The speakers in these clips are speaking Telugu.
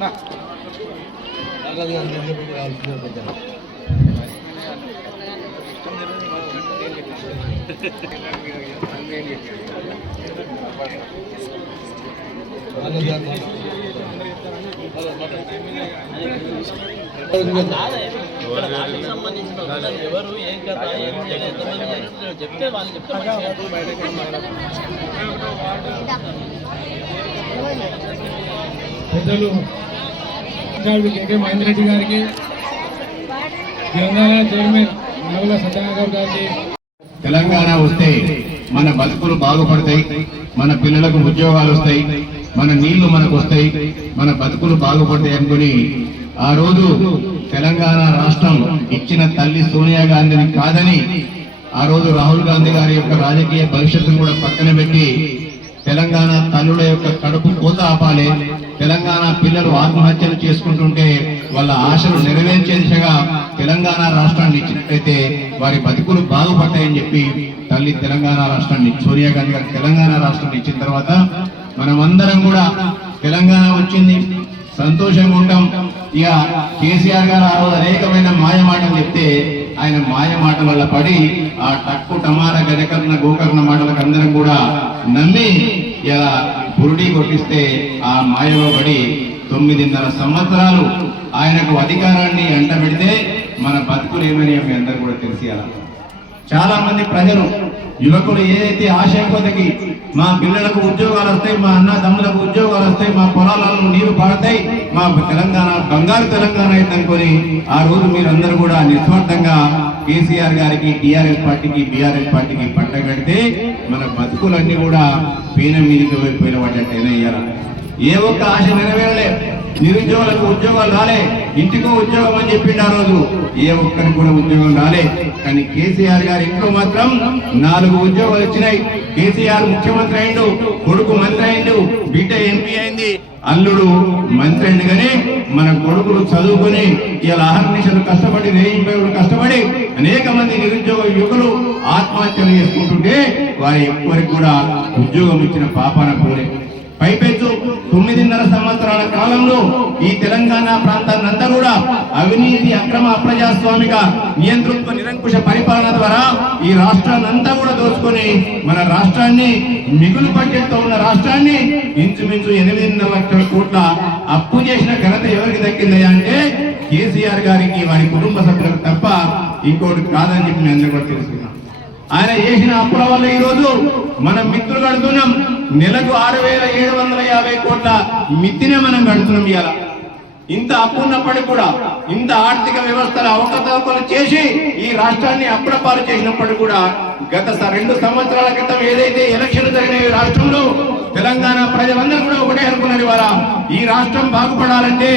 ఎవరు ఏం కథ ఏం చెప్తే వాళ్ళు పెద్దలు కేకే మహేందర్ రెడ్డి గారికి, తెలంగాణ చైర్మన్ నాగుల సత్యనారాయణ గారికి, తెలంగాణ వస్తే మన బతుకులు బాగుపడతాయి, మన పిల్లలకు ఉద్యోగాలు వస్తాయి, మన నీళ్లు మనకు వస్తాయి, మన బతుకులు బాగుపడతాయి అనుకుని ఆ రోజు తెలంగాణ రాష్ట్రం ఇచ్చిన తల్లి సోనియా గాంధీని కాదని ఆ రోజు రాహుల్ గాంధీ గారి యొక్క రాజకీయ భవిష్యత్తును కూడా పక్కన పెట్టి తెలంగాణ తల్లుల యొక్క కడుపు కోత ఆపాలి, తెలంగాణ పిల్లలు ఆత్మహత్యలు చేసుకుంటుంటే వాళ్ళ ఆశలు నెరవేర్చే దిశగా తెలంగాణ రాష్ట్రాన్ని ఇచ్చినట్లయితే వారి బతుకులు బాగుపడతాయని చెప్పి తల్లి తెలంగాణ రాష్ట్రాన్ని సోనియా గాంధీ గారు తెలంగాణ రాష్ట్రాన్ని ఇచ్చిన తర్వాత మనమందరం కూడా తెలంగాణ వచ్చింది సంతోషంగా ఉంటాం. ఇక కేసీఆర్ గారు ఆ రోజు అనేకమైన మాయ మాటలు చెప్తే ఆయన మాయ మాటల వల్ల పడి ఆ టక్కు టమార గజకర్ణ గోకర్ణ మాటలకు అందరం కూడా నమ్మి ఇలా బురుడి కొట్టిస్తే ఆ మాయలో పడి 9.5 సంవత్సరాలు ఆయనకు అధికారాన్ని అంటబెడితే మన బతుకులు ఏమని మీ అందరూ కూడా తెలిసేయాల. చాలా మంది ప్రజలు యువకులు ఏదైతే ఆశయపోతకి మా పిల్లలకు ఉద్యోగాలు వస్తాయి, మా అన్న తమ్ములకు ఉద్యోగాలు వస్తాయి, మా పొలాలలో నీరు పడతాయి, మా తెలంగాణ బంగారు తెలంగాణ అయిందనుకొని ఆ రోజు మీరందరూ కూడా నిస్వార్థంగా కేసీఆర్ గారికి, టీఆర్ఎస్ పార్టీకి, బీఆర్ఎస్ పార్టీకి పట్ట కడితే మన బతుకులన్నీ కూడా పీన మీదికి పోయిన వాటైనా ఇయ్యాలి. ఏ ఒక్క ఆశ నెరవేరలే, నిరుద్యోగులకు ఉద్యోగాలు రాలే, ఇంటికో ఉద్యోగం అని చెప్పిండు ఆ రోజు, ఏ ఒక్కరికి కూడా ఉద్యోగం రాలే. కానీ కేసీఆర్ గారి ఇంట్లో మాత్రం 4 ఉద్యోగాలు వచ్చినాయి. కేసీఆర్ ముఖ్యమంత్రి అయిండు, కొడుకు మంత్రి అయిండు, బిడ్డ ఎంపీ అయింది, అల్లుడు మంత్రి అయింది. కానీ మన కొడుకులు చదువుకుని ఇలా అహర్నిశలు కష్టపడి రేయింపేవుడు కష్టపడి అనేక మంది నిరుద్యోగ యువకులు ఆత్మహత్యలు చేసుకుంటుంటే వారి ఎవ్వరికి కూడా ఉద్యోగం ఇచ్చిన పాపాన పోలే. పైపెచ్చు 9.5 సంవత్సరాల కాలంలో ఈ తెలంగాణ ప్రాంతాన్నంతా కూడా అవినీతి, అక్రమ, అప్రజాస్వామిక, నియంతృత్వ, నిరంకుశ పరిపాలన ద్వారా ఈ రాష్ట్రాన్నంతా కూడా దోచుకొని మన రాష్ట్రాన్ని, మిగులు బడ్జెట్తో ఉన్న రాష్ట్రాన్ని ఇంచుమించు 8.5 లక్షల కోట్ల అప్పు చేసిన ఘనత ఎవరికి దక్కిందయ్యా అంటే కేసీఆర్ గారికి, వారి కుటుంబ సభ్యులకు తప్ప ఇంకోటి కాదని చెప్పి మీ అందరూ కూడా తెలుసుకున్నాం. ఆయన చేసిన అప్పుల వల్ల ఈ రోజు మనం మిత్తులు కడుతున్నాం. నెలకు 6,750 కోట్ల మిత్తినే మనం కడుతున్నాం. ఇవాళ ఇంత అప్పు ఉన్నప్పటికీ కూడా, ఇంత ఆర్థిక వ్యవస్థల అవకతవకలు చేసి ఈ రాష్ట్రాన్ని అప్పులపాలు చేసినప్పటికీ కూడా గత 2 సంవత్సరాల క్రితం ఏదైతే ఎలక్షన్లు జరిగినాయి రాష్ట్రంలో, తెలంగాణ ప్రజలందరూ కూడా ఒకటే అనుకున్నారు, ఇవాళ ఈ రాష్ట్రం బాగుపడాలంటే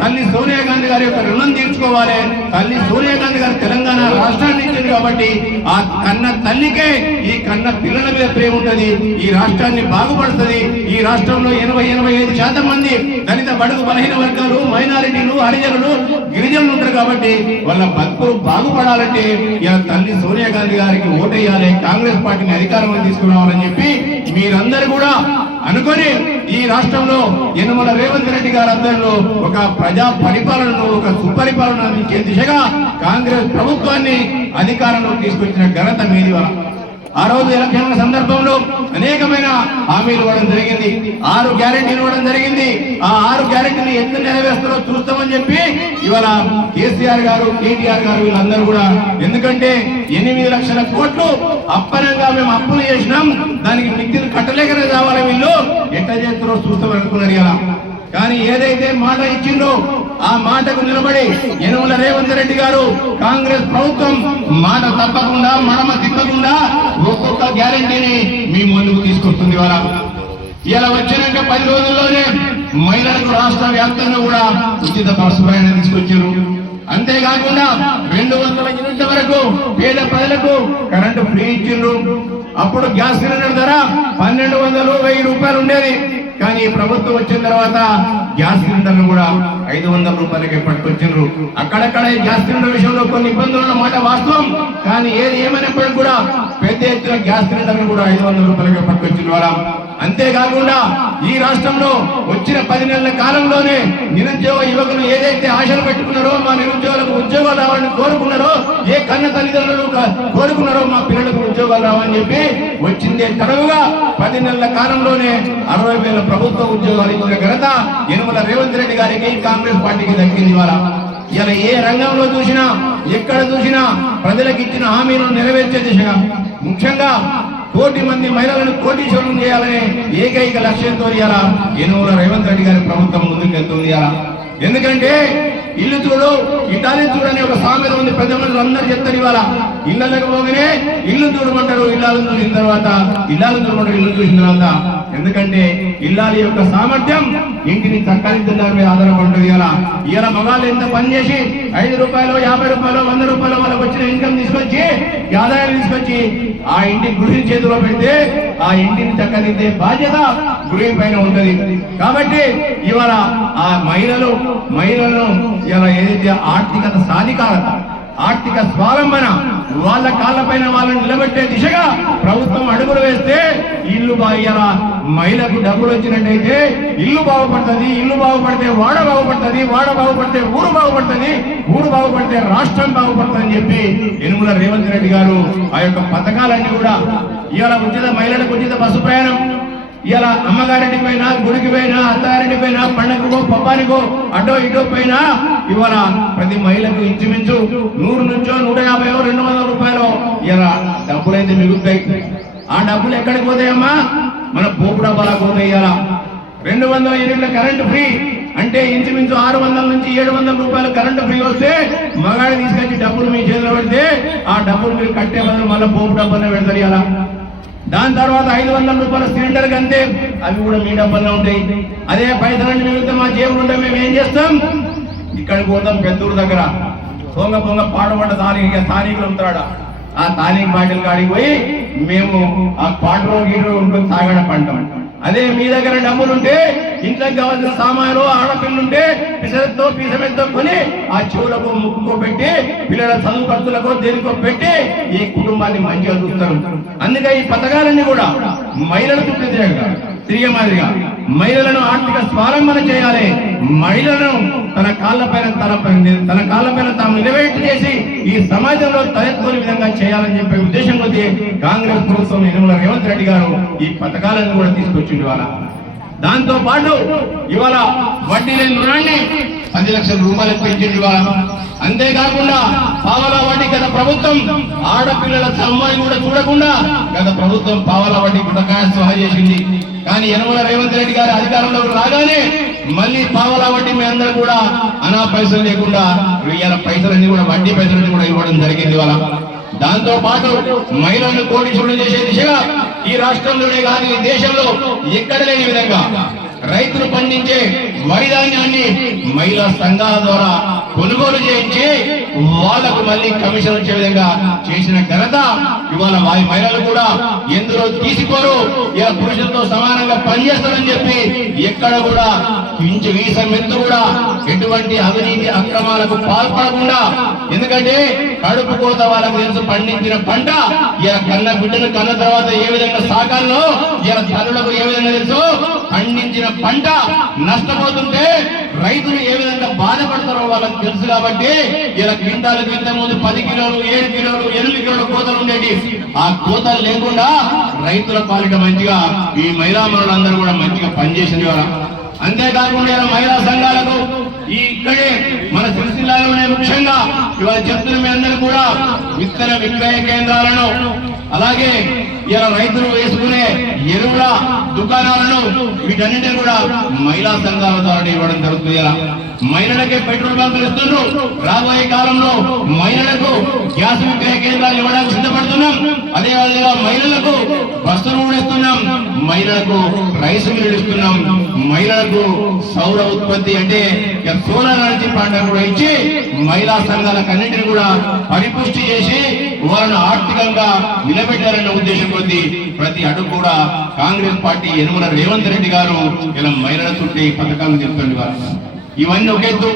తల్లి సోనియా గాంధీ గారి యొక్క రుణం తీర్చుకోవాలి. తల్లి సోనియా గాంధీ గారు తెలంగాణ రాష్ట్రాన్ని ఇచ్చింది కాబట్టి ఆ కన్న తల్లికే ఈ కన్న పిల్లల మీద ప్రేమ ఉంటుంది, ఈ రాష్ట్రాన్ని బాగుపడుతుంది. ఈ రాష్ట్రంలో 80-85% మంది దళిత, బడుగు, బలహీన వర్గాలు, మైనారిటీలు, హరిజనులు, గిరిజనులు ఉంటారు కాబట్టి వాళ్ళ బతుకులు బాగుపడాలంటే ఇలా తల్లి సోనియా గాంధీ గారికి ఓటేయాలి, కాంగ్రెస్ పార్టీని అధికారంలో తీసుకురావాలని చెప్పి మీరందరూ కూడా అనుకొని ఈ రాష్ట్రంలో యనమల రేవంత్ రెడ్డి గారి అందరిలో ఒక ప్రజా పరిపాలనను, ఒక సుపరిపాలన అందించే దిశగా కాంగ్రెస్ ప్రభుత్వాన్ని అధికారంలో తీసుకొచ్చిన ఘనత మీది. ఆ రోజు ఎలక్షన్ల సందర్భంలో అనేకమైన హామీలు ఇవ్వడం జరిగింది, 6 గ్యారెంటీలు ఇవ్వడం జరిగింది. ఆ 6 గ్యారెంటీలు ఎంత నెరవేరుస్తారో చూస్తామని చెప్పి ఇవాళ కేసీఆర్ గారు, కేటీఆర్ గారు వీళ్ళందరూ కూడా, ఎందుకంటే 8 లక్షల కోట్లు అప్పనంగా మేము అప్పులు చేసినాం, దానికి మిత్తులు కట్టలేకనే రావాలి, వీళ్ళు ఎట్లా చేస్తారో చూస్తామని అనుకున్నారు ఇలా. కానీ ఏదైతే మాట ఇచ్చిందో ఆ మాటకు నిలబడి యనమల రేవంత్ రెడ్డి గారు, కాంగ్రెస్ ప్రభుత్వం మాట తప్పకుండా, మడమ తిప్పకుండా ఒక్కొక్క గ్యారెంటీని మీ ముందుకు తీసుకొస్తుంది. ఇలా వచ్చినాక 10 రోజుల్లోనే మహిళలకు రాష్ట్ర వ్యాప్తంగా కూడా ఉచిత బస్సు ప్రయాణం తీసుకొచ్చారు. అంతేకాకుండా 200 యూనిట్ల వరకు పేద ప్రజలకు కరెంటు ఫ్రీ ఇచ్చిండ్రు. అప్పుడు గ్యాస్ సిలిండర్ ధర 1,200-1,000 రూపాయలు ఉండేది. కానీ ప్రభుత్వం వచ్చిన తర్వాత గ్యాస్ సిలిండర్లు కూడా 500 రూపాయలకే పట్టుకొచ్చిండ్రు. అక్కడక్కడ గ్యాస్ సిలిండర్ విషయంలో కొన్ని ఇబ్బందులు అన్నమాట వాస్తవం. కానీ ఏది ఏమైనప్పటికీ కూడా పెద్ద ఎత్తున గ్యాస్ సిలిండర్లు కూడా 500 రూపాయలకే పట్టుకొచ్చిన అంతేకాకుండా ఈ రాష్ట్రంలో వచ్చిన 10 నెలల కాలంలోనే నిరుద్యోగ యువకులు ఏదైతే ఆశలు పెట్టుకున్నారో, మా నిరుద్యోగులకు ఉద్యోగాలు రావాలని కోరుకున్నారో, ఏ కన్న తల్లిదండ్రులు కోరుకున్నారో మా పిల్లలకు ఉద్యోగాలు రావాలని చెప్పి వచ్చిందే తడవుగా 10 నెలల కాలంలోనే 60,000 ప్రభుత్వ ఉద్యోగాలు ఇచ్చిన ఘనత యనమల రేవంత్ రెడ్డి గారికి, కాంగ్రెస్ పార్టీకి దక్కింది. ఇలా ఏ రంగంలో చూసినా, ఎక్కడ చూసినా ప్రజలకు ఇచ్చిన హామీలను నెరవేర్చే దిశగా, ముఖ్యంగా 1 కోటి మంది మహిళలను కోటీశ్వరులను చేయాలనే ఏకైక లక్ష్యంతో యనమల రేవంత్ రెడ్డి గారి ప్రభుత్వం ముందుకెళ్తుంది. ఎందుకంటే ఇల్లు చూడు ఇటాలి చూడని ఒక సామెత ఉంది, పెద్ద మనుషులు అందరూ చెప్తారు. ఇవాళ ఇళ్ళకి పోగానే ఇల్లు చూడమంటారు, ఇల్లాలను చూసిన తర్వాత ఇల్లాలను చూడమంటారు, ఇల్లు చూసిన తర్వాత. ఎందుకంటే ఇల్లాలి యొక్క సామర్థ్యం ఇంటిని చక్కదిద్దడం మీద ఆధారపడుతుంది. ఇలా మగాళ్ళు ఎంత పనిచేసి 5 రూపాయలు, 50 రూపాయలు, 100 రూపాయలు వాళ్ళకి వచ్చిన ఇన్కమ్ తీసుకొచ్చి, ఆదాయాన్ని తీసుకొచ్చి ఆ ఇంటిని గృహిణి చేతిలో పెడితే ఆ ఇంటిని చక్కదిద్దే బాధ్యత గృహిణి పైన ఉంటది. కాబట్టి ఇవాళ ఆ మహిళలను ఇలా ఏదైతే ఆర్థికత సాధికారత, ఆర్థిక స్వావలంబన, వాళ్ళ కాళ్ళపైన వాళ్ళని నిలబెట్టే దిశగా ప్రభుత్వం అడుగులు వేస్తే ఇల్లు ఇలా మహిళకు డబ్బులు వచ్చినట్టయితే ఇల్లు బాగుపడుతుంది, ఇల్లు బాగుపడితే వాడ బాగుపడుతుంది, వాడ బాగుపడితే ఊరు బాగుపడుతుంది, ఊరు బాగుపడితే రాష్ట్రం బాగుపడుతుంది అని చెప్పి యనమల రేవంత్ రెడ్డి గారు ఆ యొక్క పథకాలన్నీ కూడా ఇవాళ మహిళలకు ఉచిత బస్సు ప్రయాణం, ఇలా అమ్మగారింటి పైన, గుడికి పైన, అత్తగారింటి పైన, పండగకో పబ్బానికో అటో ఇటో పైన ఇవాళ ప్రతి మహిళకు ఇంచుమించు 100 నుంచో 150 200 రూపాయలు ఇలా డబ్బులైతే మిగులుతాయి. ఆ డబ్బులు ఎక్కడికి పోతాయమ్మా? మన పోపు డబ్బాలకు పోతాయి. 200 యూనిట్ల కరెంటు ఫ్రీ అంటే ఇంచుమించు 600 నుంచి 700 రూపాయలు కరెంటు ఫ్రీ వస్తే మగాడి తీసుకొచ్చి డబ్బులు మీ చేతిలో పెడితే ఆ డబ్బులు మీరు కట్టే బదులు మళ్ళీ పోపు డబ్బాలో పెడతారు. దాని తర్వాత 500 రూపాయల సిలిండర్ కంటే అవి కూడా మీ డబ్బుల్లో ఉంటాయి. అదే పైసలన్నీ మిగిలితే మా జేబులు ఉంటే మేము ఏం చేస్తాం? ఇక్కడికి పోతాం పెద్దూరు దగ్గర పొంగ పాడుపడ్డ తారీఖులు ఉంటాడు. ఆ తారీఖు బాటిల్ కాడికి పోయి మేము ఆ పాటలో గీటలో ఉంటుంది తాగడం పంటాం. అదే మీ దగ్గర డబ్బులు ఉంటే ఇంట్లోకి కావాల్సిన సామాన్లు, ఆడపిల్లుంటే పిసరెత్తో పీసమెత్తో కొని ఆ చెవులకు ముక్కుకో పెట్టి పిల్లల చదువు ఖర్చులకో దేనికో పెట్టి ఈ కుటుంబాన్ని మంచిగా చూస్తారు. అందుకే ఈ పథకాలన్నీ కూడా మహిళల చుట్టూ తిరిగే మాదిరిగా మహిళలను ఆర్థిక స్వావలంబన చేయాలి, మహిళలను తన కాళ్ళపైన తాము నిలబెట్టి చేసి ఈ సమాజంలో తలెత్తుకునే విధంగా చేయాలని చెప్పే ఉద్దేశంతో కాంగ్రెస్ ప్రభుత్వం యనమల రేవంత్ రెడ్డి గారు ఈ పథకాలను కూడా తీసుకొచ్చింది. దాంతో పాటు ఇవాళ వడ్డీ లేని రుణాన్ని 10 లక్షల రూపాయలకు పెంచింది. అంతేకాకుండా పావలా వడ్డీ గత ప్రభుత్వం ఆడపిల్లల సమ్మాయి కూడా చూడకుండా గత ప్రభుత్వం పావలా వడ్డీ గుటకాయ సహా చేసింది. కానీ యనమల రేవంత్ రెడ్డి గారి అధికారంలోకి రాగానే మళ్ళీ పావలా వడ్డీ మీ అందరూ కూడా అనా పైసలు లేకుండా పైసలన్నీ కూడా వడ్డీ పైసలన్నీ కూడా ఇవ్వడం జరిగింది. దాంతో పాటు మహిళలను కోటీశ్వరులు చేసే దిశగా ఈ రాష్ట్రంలోనే కాదు ఈ దేశంలో ఎక్కడ లేని విధంగా రైతులు పండించే వరి ధాన్యాన్ని మహిళా సంఘాల ద్వారా కొనుగోలు చేయించి వాళ్లకు మళ్ళీ కమిషన్ వచ్చే విధంగా చేసిన ఘనత ఇవాళ మహిళలు కూడా ఎందులో తీసుకోరు. ఇలా పురుషులతో సమానంగా పనిచేస్తారని చెప్పి ఎక్కడ కూడా వీసమెత్తు కూడా ఎటువంటి అవినీతి అక్రమాలకు పాల్పడకుండా, ఎందుకంటే కడుపు కోత వాళ్ళకు తెలుసు పండించిన పంట ఇలా కన్న బిడ్డను కన్న తర్వాత ఏ విధంగా సాగాలో ఇలా తల్లులకు ఏ విధంగా తెలుసు పండించిన పంట నష్టపోతుంటే రైతులు ఏ విధంగా బాధపడతారో వాళ్ళకి తెలుసు. కాబట్టి ఇలా క్వింటాలకు ఇంత ముందు 10 కిలోలు 7 కిలోలు 8 కిలోల కోతలు ఉండేవి. ఆ కోతలు లేకుండా రైతుల పాలిట మంచిగా ఈ మహిళా మనులందరూ కూడా మంచిగా పనిచేసింది. అంతేకాకుండా మహిళా సంఘాలకు ఇక్కడే మన సిరిసిల్లాలోనే ముఖ్యంగా ఇవాళ చెప్తున్న మీ అందరూ కూడా విత్తన విక్రయ కేంద్రాలను, అలాగే ఇలా రైతులు వేసుకునే ఎరువుల దుకాణాలను వీటన్నింటినీ కూడా మహిళా సంఘాల ద్వారా ఇవ్వడం జరుగుతుంది. మహిళలకే పెట్రోల్ బంకులు ఇస్తున్నారు. రాబోయే కాలంలో మహిళలకు గ్యాస్ విక్రయ కేంద్రాలు ఇవ్వడానికి సిద్ధపడుతున్నాం. అదేవిధంగా మహిళలకు బస్సులు కూడా ఇస్తున్నాం, మహిళలకు రైస్ మిల్లులు ఇస్తున్నాం, మహిళలకు సౌర ఉత్పత్తి అంటే సోలార్ ఎనర్జీ ప్లాంట్ కూడా ఇచ్చి మహిళా సంఘాలకు అన్నింటినీ కూడా పరిపుష్టి చేసి వాళ్ళను ఆర్థికంగా నిలబెట్టాలన్న ఉద్దేశం కొద్ది ప్రతి అడుగు కూడా కాంగ్రెస్ పార్టీ యనమల రేవంత్ రెడ్డి గారు ఇలా మహిళల చుట్టూ ఈ పథకాలను చెప్తుంది. ఇవన్నీ ఒకెత్తు.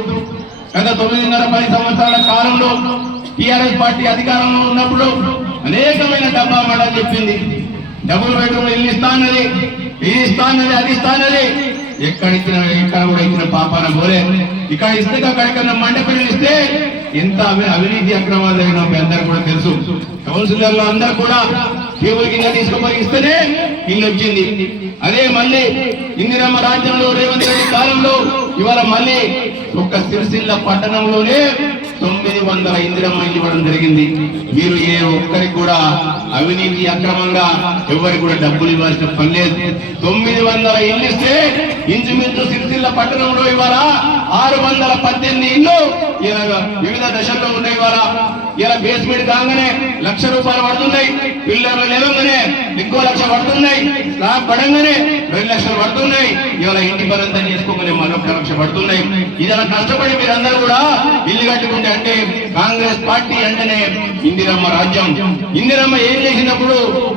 గత 9.5-10 సంవత్సరాల కాలంలో టీఆర్ఎస్ పార్టీ అధికారంలో ఉన్నప్పుడు అనేకమైన డబ్బా మాట చెప్పింది. డబుల్ బెడ్రూమ్ ఇల్లు ఇస్తా అన్నది, ఇది ఇస్తానది అది ఇస్తానది ఎక్కడ కూడా ఇచ్చిన పాపాన పోలే. ఇక్కడ ఇస్తే అక్కడికన్నా మండపల్లి ఇస్తే ఎంత అవినీతి అక్రమాలు జరిగిన మీ అందరూ కూడా తెలుసు. కౌన్సిలర్లు అందరూ కూడా టేబుల్ కింద తీసుకుపోయి ఇస్తేనే ఇల్లు వచ్చింది. అదే మళ్ళీ ఇందిరమ్మ రాజ్యంలో రేవంత్ రెడ్డి కాలంలో ఇవాళ మళ్ళీ ఒక్క సిరిసిల్ల పట్టణంలోనే 900 ఇందిరమ్మ ఇల్లు ఇవ్వడం జరిగింది. మీరు ఏ ఒక్కరికి కూడా అవినీతి అక్రమంగా ఎవరికి కూడా డబ్బులు ఇవ్వాల్సిన పని లేదు. 900 ఇల్లు ఇస్తే ఇంచుమించు సిరిసిల్ల పట్టణంలో ఇవాళ 618 ఇల్లు వివిధ దశల్లో ఉన్నాయి. ఇవాళ ఇలా బేస్మెంట్ కాగానే ₹1,00,000 పడుతున్నాయి, పిల్లర్లు లేవగానే ఇంకో 1,00,000 పడుతున్నాయి, స్లాబ్ పడంగానే 2 లక్షలు పడుతున్నాయి, ఇవాళ ఇంటి పరంతా చేసుకోగానే మరొక 1,00,000 పడుతున్నాయి. ఇదలా కష్టపడి మీరందరూ కూడా ఇల్లు కట్టుకుంటే అంటే కాంగ్రెస్ పార్టీ అంటేనే ఇందిరమ్మ రాజ్యం. ఇందిరమ్మ ఏం చేసినప్పుడు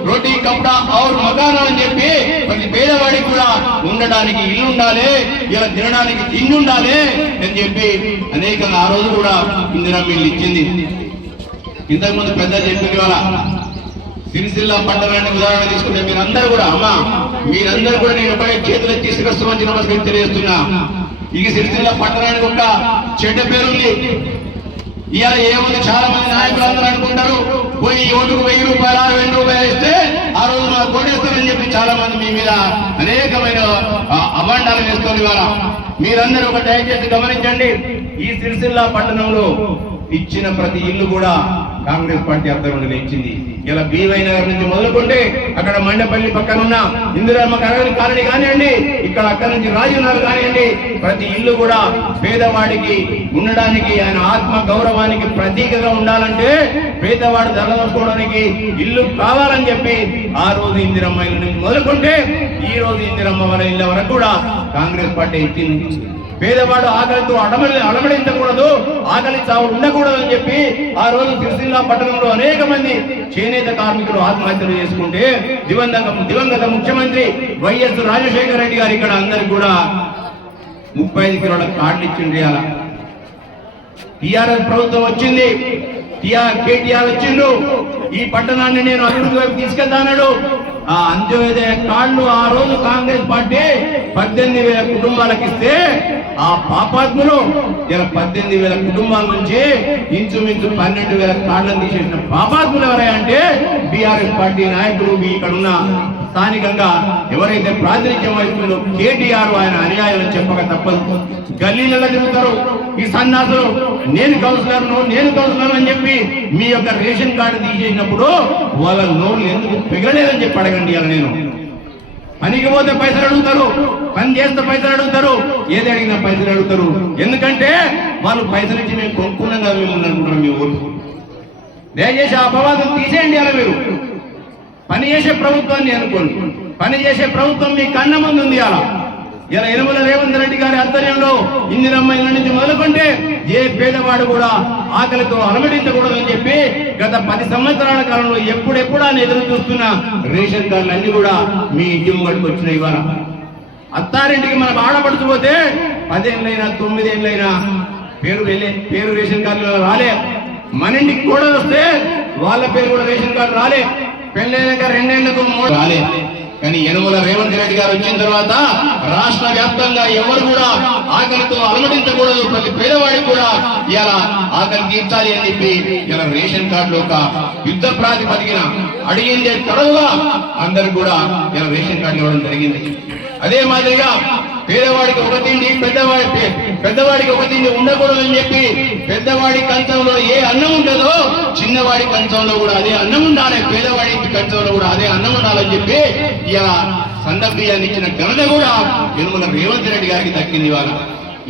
రోటీ కపడా ఔర్ మకానా అని చెప్పి ప్రతి పేదవాడికి కూడా ఉండడానికి ఇల్లు ఉండాలి, ఇలా తినడానికి తిండి ఉండాలి అని చెప్పి అనేకంగా ఆ రోజు కూడా ఇందిరమ్మ ఇల్లు ఇచ్చింది. ఇంతకుముందు పెద్దలు చెప్పింది వాళ్ళ సిరిసిల్ల పట్టణాన్ని ఉదాహరణ తీసుకుంటే మీరందరూ కూడా అమ్మా మీరందరూ కూడా నేను ఒకటే చేతులు ఎత్తి శిరస్సు మంచి నమస్కారం తెలియజేస్తున్నా. ఇక సిరిసిల్ల పట్టణానికి ఒక చెడ్డ పేరుంది. ఇవాళ ఏముంది, చాలా మంది నాయకులు అందరూ అనుకుంటారు పోయి ఓటుకు ₹1000 ₹2,000 ఇస్తే ఆ రోజు మాకు కోటేస్తారని చెప్పి చాలా మంది మీ మీద అనేకమైన అభాండాలు వేస్తుంది. ఇవాళ మీరందరూ ఒక దయచేసి గమనించండి, ఈ సిరిసిల్ల పట్టణంలో ఇచ్చిన ప్రతి ఇల్లు కూడా కాంగ్రెస్ పార్టీ ఆధ్వర్యంలో ఇచ్చింది. ఇలా బీవై నగర్ నుంచి మొదలుకుంటే అక్కడ మండపల్లి పక్కన ఉన్న ఇందిరమ్మ కాలనీ కానివ్వండి, ఇక్కడ అక్కడ నుంచి రాజీనగర్ కానివ్వండి, ప్రతి ఇల్లు కూడా పేదవాడికి ఉండడానికి ఆయన ఆత్మ గౌరవానికి ప్రతీకగా ఉండాలంటే పేదవాడు ధరలుకోవడానికి ఇల్లు కావాలని చెప్పి ఆ రోజు ఇందిరమ్మ ఇల్లు నుంచి మొదలుకుంటే ఈ రోజు ఇందిరమ్మ వాళ్ళ ఇళ్ళ వరకు కూడా కాంగ్రెస్ పార్టీ ఇచ్చింది. పేదవాడు ఆకలితో అలమడించకూడదు, ఆకలి చావు ఉండకూడదు అని చెప్పి ఆ రోజు సిరిసిల్ల పట్టణంలో అనేక మంది చేనేత కార్మికులు ఆత్మహత్యలు చేసుకుంటే దివంగత ముఖ్యమంత్రి వైఎస్ రాజశేఖర రెడ్డి గారు ఇక్కడ అందరికి కూడా 35 కిలోల కార్డులు ఇచ్చిండ్రు. అలా టిఆర్ఎస్ ప్రభుత్వం వచ్చింది, కేటీఆర్ వచ్చిండు, ఈ పట్టణాన్ని నేను అభివృద్ధి వైపు తీసుకెళ్తాన్నాడు. ఆ అంత్యోదయ కార్డులు ఆ రోజు కాంగ్రెస్ పార్టీ 18,000 కుటుంబాలకు ఇస్తే ఆ పాపాత్ములు ఇలా 18,000 కుటుంబాల నుంచి ఇంచుమించు 12,000 కార్డులను తీసేసిన పాపాత్ములు ఎవరంటే బీఆర్ఎస్ పార్టీ నాయకులు. ఇక్కడ ఉన్న స్థానికంగా ఎవరైతే ప్రాతినిధ్యం వహిస్తుందో కేటీఆర్ ఆయన అన్యాయం అని చెప్పక తప్పదు. గల్లీలలో తిరుగుతారు ఈ సన్నాసులు, నేను కౌన్సిలర్ అని చెప్పి మీ యొక్క రేషన్ కార్డు తీసేసినప్పుడు వాళ్ళ నోళ్ళు ఎందుకు పిగలేదని చెప్పి అడగండి. అలా నేను పనికి పోతే పైసలు అడుగుతారు, పని చేస్తే పైసలు అడుగుతారు, ఏది అడిగినా పైసలు అడుగుతారు. ఎందుకంటే వాళ్ళు పైసలు ఇచ్చి మేము కొనుక్కున్నాం కదా మిమ్మల్ని అనుకుంటారు. మీ ఓటు దయచేసి ఆ అపవాదం తీసేయండి. అలా మీరు పని చేసే ప్రభుత్వాన్ని అనుకోండి, పని చేసే ప్రభుత్వం మీ కన్న ముందు ఉంది. అలా ఇలా యనమల రేవంత్ రెడ్డి గారి ఆధ్వర్యంలో ఇందిరమ్మ ఇళ్ళ నుంచి మొదలుకుంటే ఏ పేదవాడు కూడా ఆకలితో అలమడించకూడదని చెప్పి గత 10 సంవత్సరాల కాలంలో ఎప్పుడెప్పుడు అని ఎదురు చూస్తున్న రేషన్ కార్డులు అన్ని కూడా మీ ఇంటి ముంగడికి వచ్చినాయి. ఇవాళ అత్తారింటికి మనం ఆడపడుచుపోతే 10 ఏళ్ళైనా 9 ఏళ్ళైనా పేరు రేషన్ కార్డులో రాలే. మన ఇంటికి కూడా వస్తే వాళ్ళ పేరు కూడా రేషన్ కార్డు రాలే. పెళ్ళైనాక 2 ఏళ్లకు 3 రాలే. కానీ యనమల రేవంత్ రెడ్డి గారు వచ్చిన తర్వాత రాష్ట్ర వ్యాప్తంగా ఎవరు కూడా ఆకలితో అలమటించకూడదు, ప్రతి పేదవాడికి కూడా ఇలా ఆకలి తీర్చాలి అని చెప్పి ఇలా రేషన్ కార్డులో ఒక యుద్ధ ప్రాతిపదికన అడిగిందే తడవుగా అందరికి కూడా ఇలా రేషన్ కార్డు ఇవ్వడం జరిగింది. అదే మాదిరిగా పేదవాడికి ఒక తిండి, పెద్దవాడికి ఒక తిండి ఉండకూడదని చెప్పి పెద్దవాడి కంచంలో ఏ అన్నం ఉంటుందో చిన్నవాడి కంచంలో కూడా అదే అన్నం ఉండాలి, పేదవాడి కంచంలో కూడా అదే అన్నం ఉండాలని చెప్పి ఇలా సందర్భాన్ని ఇచ్చిన ఘనత కూడా యనమల రేవంత్ రెడ్డి గారికి దక్కింది.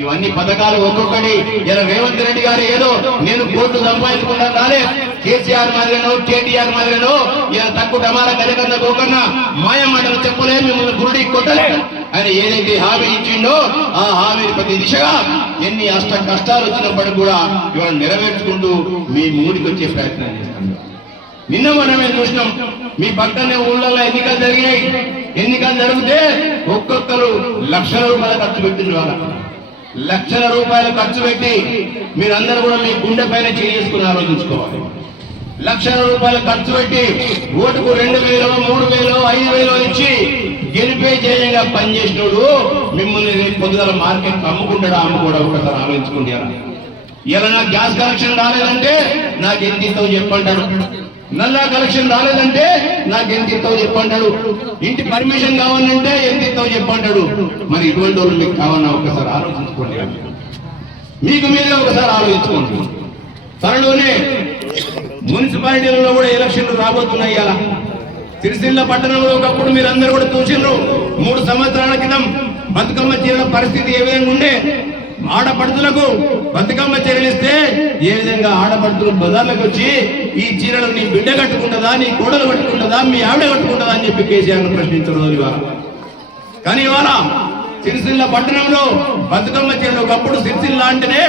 ఇవన్నీ పథకాలు ఒక్కొక్కటి ఇలా రేవంత్ రెడ్డి గారు ఏదో నేను కోర్టు సంపాదించుకున్నా రాలే, కేసీఆర్ మాదిరినో కేటీఆర్ మాదిరినో ఇలా తక్కువ డమాల గజకన్న గోకన్నా మాయ మాటలు చెప్పలే, మిమ్మల్ని గురుడి కొట్టలే అని ఏదైతే హామీ ఇచ్చిండో ఆ హామీని ప్రతి దిశగా ఎన్ని కష్టాలు వచ్చినప్పటికీ కూడా ఇవాళ నెరవేర్చుకుంటూ మీ మూడికి వచ్చే ప్రయత్నం చేస్తాను. నిన్న మనమే చూసినాం, మీ పక్కనే ఊళ్ళలో ఎన్నికలు జరిగాయి. ఎన్నికలు జరిగితే ఒక్కొక్కరు లక్షల రూపాయలు ఖర్చు పెట్టింది. వాళ్ళ లక్షల రూపాయలు ఖర్చు పెట్టి మీరందరూ కూడా మీ గుండె పైన చేసుకుని ఆలోచించుకోవాలి. లక్షల రూపాయలు ఖర్చు పెట్టి ఓటుకు 2,000, 3,000, 5,000 ఇచ్చి గెలిపే జయంగా పనిచేసినోడు మిమ్మల్ని రేపు పొద్దుగల మార్కెట్ అమ్ముకుంటాడా అమ్ముకోడా ఒకసారి ఆలోచించుకుంటారా? ఇలా నాకు గ్యాస్ కనెక్షన్ రాలేదంటే నాకు ఎంత ఇస్తావు చెప్పంటాడు, నల్లా కలెక్షన్ రాలేదంటే నాకు ఎంత ఇస్తావు చెప్పంటాడు, ఇంటి పర్మిషన్ కావాలంటే ఎంత ఇస్తావు చెప్పంటాడు. మరి ఇటువంటి వాళ్ళు మీకు కావాలన్నా ఒకసారి ఆలోచించుకోండి, మీకు మీరే ఒకసారి ఆలోచించుకోండి. త్వరలోనే మున్సిపాలిటీలలో కూడా ఎలక్షన్లు రాబోతున్నాయి. ఇలా సిరిసిల్ల పట్టణంలో ఒకప్పుడు మీరందరూ కూడా చూసిండ్రు. 3 సంవత్సరాల క్రితం బతుకమ్మ చీరల పరిస్థితి ఏ విధంగా ఉండే, ఆడపడుతులకు బతుకమ్మ చీరలు ఇస్తే ఏ విధంగా ఆడపడుతులు బజార్లకు వచ్చి ఈ చీరలు నీ బిడ్డ కట్టుకుంటుందా, నీ కోడలు కట్టుకుంటుందా, మీ ఆవిడ కట్టుకుంటుందా అని చెప్పి కేసీఆర్ను ప్రశ్నించడం ఇవాళ. కానీ ఇవాళ సిరిసిల్ల పట్టణంలో బతుకమ్మ చీరలు ఒకప్పుడు సిరిసిల్ల అంటేనే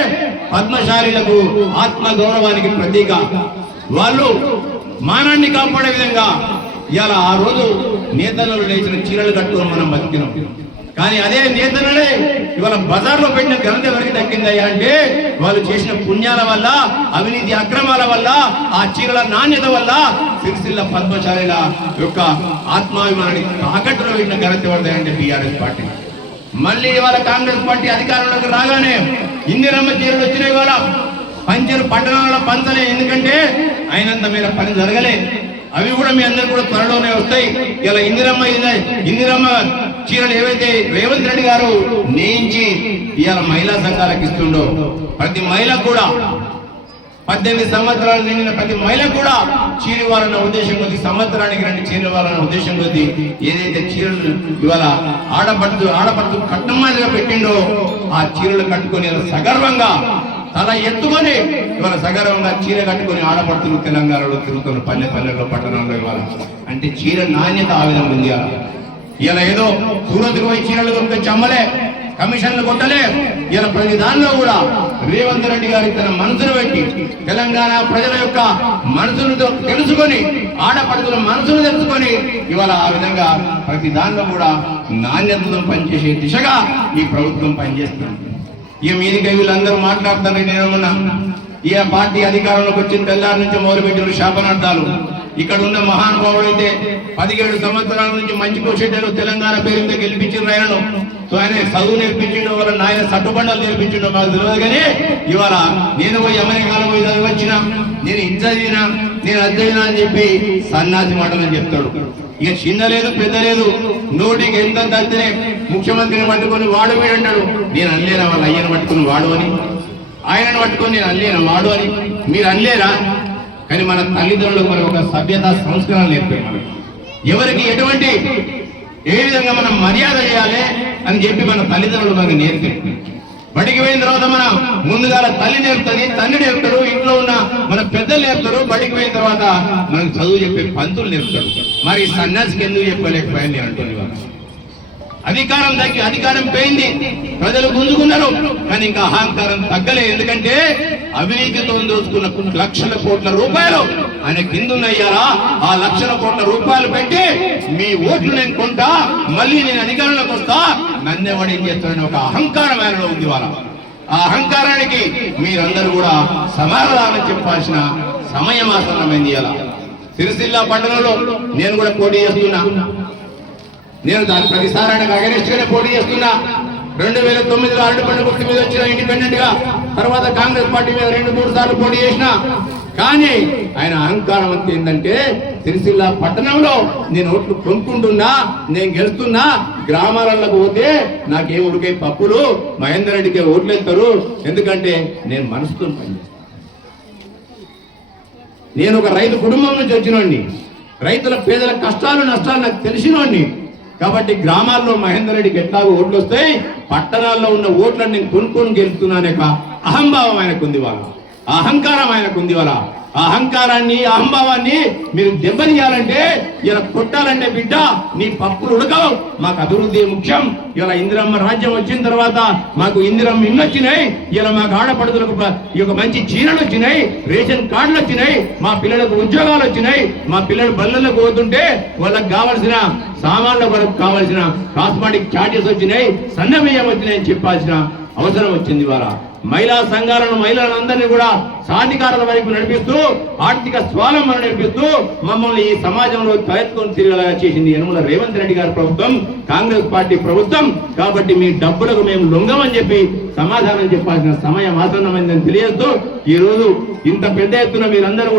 పద్మశాలీలకు ఆత్మ గౌరవానికి ప్రతీక. వాళ్ళు మానాన్ని కాపాడే విధంగా ఇవాళ ఆ రోజు నేతలు లేచిన చీరలు కట్టుకొని మనం బతికినాం. కానీ అదే నేతలనే ఇవాళ బజార్లో పెట్టిన ఘనత ఎవరికి దక్కిందయ్యా అంటే వాళ్ళు చేసిన పుణ్యాల వల్ల, అవినీతి అక్రమాల వల్ల, ఆ చీరల నాణ్యత వల్ల సిరిసిల్ల పద్మశాలీల యొక్క ఆత్మాభిమానాన్ని తాకట్టులో పెట్టిన ఘనత ఎవరిదంటే టీఆర్ఎస్ పార్టీ. మళ్ళీ ఇవాళ కాంగ్రెస్ పార్టీ అధికారంలోకి రాగానే ఇందిరమ్మ చీరలు వచ్చినాయి. ఇవాళ పంచరు పట్టణాలలో పంచలే, ఎందుకంటే అయినంత మీద పని జరగలే. అవి కూడా మీ అందరు కూడా త్వరలోనే వస్తాయి. ఇలా ఇందిరమ్మ చీరలు ఏవైతే రేవంత్ రెడ్డి గారు నేయించి ఇవాళ మహిళా సంఘాలకు ఇస్తుండో, ప్రతి మహిళ కూడా 18 సంవత్సరాలు నిండిన ప్రతి మహిళ కూడా చీర ఇవ్వాలన్న ఉద్దేశం కొద్ది, సంవత్సరానికి 2 చీర ఇవ్వాలన్న ఉద్దేశం కొద్ది ఏదైతే చీరలు ఇవాళ ఆడపడుతూ కట్నం మాదిరిగా పెట్టిండో ఆ చీరలు కట్టుకొని సగర్వంగా తల ఎత్తుకొని ఇవాళ సగర్వంగా చీర కట్టుకొని ఆడపడుతులు తెలంగాణలో తిరుగుతున్న పల్లెల్లో పట్టణంలో ఇవాళ. అంటే చీర నాణ్యత ఆ విధంగా ఉంది. ఇలా ఏదో సూరత్కు పోయి చీరలు కొనుక్కొచ్చి అమ్మలే, కమిషన్లు కొట్టలే. ఇలా ప్రతి దానిలో కూడా రేవంత్ రెడ్డి గారి తన మనసును పెట్టి తెలంగాణ ప్రజల యొక్క మనసును తెలుసుకొని, ఆడపడుతుల మనసును తెలుసుకొని ఇవాళ ఆ విధంగా ప్రతి దానిలో కూడా నాణ్యతను పనిచేసే దిశగా ఈ ప్రభుత్వం పనిచేస్తుంది. ఇక మీదికి వీళ్ళందరూ మాట్లాడుతారని నేనున్నా. ఈ పార్టీ అధికారంలోకి వచ్చిన తెల్లారి నుంచి మొదలుపెట్టిన శాపనార్థాలు. ఇక్కడ ఉన్న మహానుభావుడు అయితే 17 సంవత్సరాల నుంచి మంచి కోసేటారు, తెలంగాణ పేరు మీద గెలిపించిన ఆయనను. సో ఆయన చదువు నేర్పించిండో, వాళ్ళ నాయన సట్టుబండలు నేర్పించిండో మాకు తెలియదు. కానీ ఇవాళ నేను పోయి అమెరికాలో పోయి చదివచ్చినా, నేను ఇది చదివినా, నేను అది చదివినా అని చెప్పి సన్నాసి మాటలని చెప్తాడు. ఇక చిన్న లేదు పెద్ద లేదు, నోటికి ఎంత తగ్గితే ముఖ్యమంత్రిని పట్టుకొని వాడు వీడంటాడు. నేను అనలేనా వాళ్ళ అయ్యను పట్టుకుని వాడు అని, ఆయనను పట్టుకొని నేను అనలేనా వాడు అని? మీరు అనలేరా? కానీ మన తల్లిదండ్రులకు మనం ఒక సభ్యత సంస్కారం నేర్పారు. మనం ఎవరికి ఎటువంటి ఏ విధంగా మనం మర్యాద చేయాలి అని చెప్పి మన తల్లిదండ్రులు మనకు నేర్పారు. బడికి పోయిన తర్వాత మనం ముందుగా తల్లి నేర్పుతుంది, తండ్రి నేర్పుతాడు, ఇంట్లో ఉన్న మన పెద్దలు నేర్పుతారు. బడికి పోయిన తర్వాత మనకు చదువు చెప్పే పంతులు నేర్పుతాడు. మరి సన్యాసికి ఎందుకు చెప్పలేకపోయాను నేను అంటున్నాను. అధికారం తగ్గి అధికారం పోయింది, ప్రజలు గుంజుకున్నారు, కానీ ఇంకా అహంకారం తగ్గలే. ఎందుకంటే అవినీతితో దోచుకున్న లక్షల కోట్ల రూపాయలు ఆయన కిందున్నయ్యారా, ఆ లక్షల కోట్ల రూపాయలు పెట్టి మీ ఓట్లు నేను కొంటా, మళ్ళీ నేను అధికారంలోకి వస్తా, నన్నెవడు ఏం చేస్తాడని ఒక అహంకారం ఆయనలో ఉంది. వాళ్ళ ఆ అహంకారానికి మీరందరూ కూడా సమాధానం చెప్పాల్సిన సమయం ఆసన్నమైంది. ఇలా సిరిసిల్ల పట్టణంలో నేను కూడా పోటీ చేస్తున్నా. నేను దాని ప్రతిసారి ఆయనకు అగెనిస్ట్ గానే పోటీ చేస్తున్నా. 2009లో అరటిపండు గుర్తు మీద వచ్చిన ఇండిపెండెంట్ గా, తర్వాత కాంగ్రెస్ పార్టీ మీద 2-3 సార్లు పోటీ చేసిన. కానీ ఆయన అహంకారం అంతా ఏంటంటే సిరిసిల్ల పట్టణంలో నేను ఓట్లు కొనుక్కుంటున్నా, నేను గెలుస్తున్నా, గ్రామాలకు పోతే నాకేం ఉడికే పప్పులు, మహేందర్ రెడ్డికి ఓట్లు వేస్తారు, ఎందుకంటే నేను మనసుతో పనిచేస్తాను. నేను ఒక రైతు కుటుంబం నుంచి వచ్చినోడిని, రైతుల పేదల కష్టాలు నష్టాలు నాకు తెలిసినోడిని. కాబట్టి గ్రామాల్లో మహేందర్ రెడ్డికి ఎట్లాగో ఓట్లు వస్తాయి, పట్టణాల్లో ఉన్న ఓట్లను నేను కొనుక్కొని గెలుస్తున్నానే అహంభావం ఆయనకు ఉంది. వాళ్ళ అహంకారం ఆయనకు ఉంది. వాళ్ళ అహంకారాన్ని అహంభావాన్ని మీరు దెబ్బతీయాలంటే, ఇలా కొట్టాలంటే బిడ్డ నీ పప్పులు ఉడకవు, మాకు అభివృద్ధి ముఖ్యం. ఇలా ఇందిరమ్మ రాజ్యం వచ్చిన తర్వాత మాకు ఇందిరమ్మ ఇల్లు వచ్చినాయి, ఇలా మాకు ఆడపడుతులకు ఈ యొక్క మంచి చీరలు వచ్చినాయి, రేషన్ కార్డులు వచ్చినాయి, మా పిల్లలకు ఉద్యోగాలు వచ్చినాయి, మా పిల్లలు బళ్ళలకు పోతుంటే వాళ్ళకి కావాల్సిన సామాన్ల వరకు కావాల్సిన కాస్మెటిక్ చార్జెస్ వచ్చినాయి, సన్నబియ్యం వచ్చినాయి అని చెప్పాల్సిన అవసరం వచ్చింది. వాళ్ళ మహిళా సంఘాలను మహిళలందరినీ కూడా సాధికారుల వైపు నడిపిస్తూ ఆర్థిక స్వావలంబన నడిపిస్తూ మమ్మల్ని ఈ సమాజంలో తలెత్తుకొని తిరిగేలా చేసింది యనమల రేవంత్ రెడ్డి గారి ప్రభుత్వం, కాంగ్రెస్ పార్టీ ప్రభుత్వం. కాబట్టి మీ డబ్బులకు మేము లొంగమని చెప్పి సమాధానం చెప్పాల్సిన సమయం ఆసన్నమైందని తెలియజేస్తూ ఈ రోజు ఇంత పెద్ద ఎత్తున మీరందరూ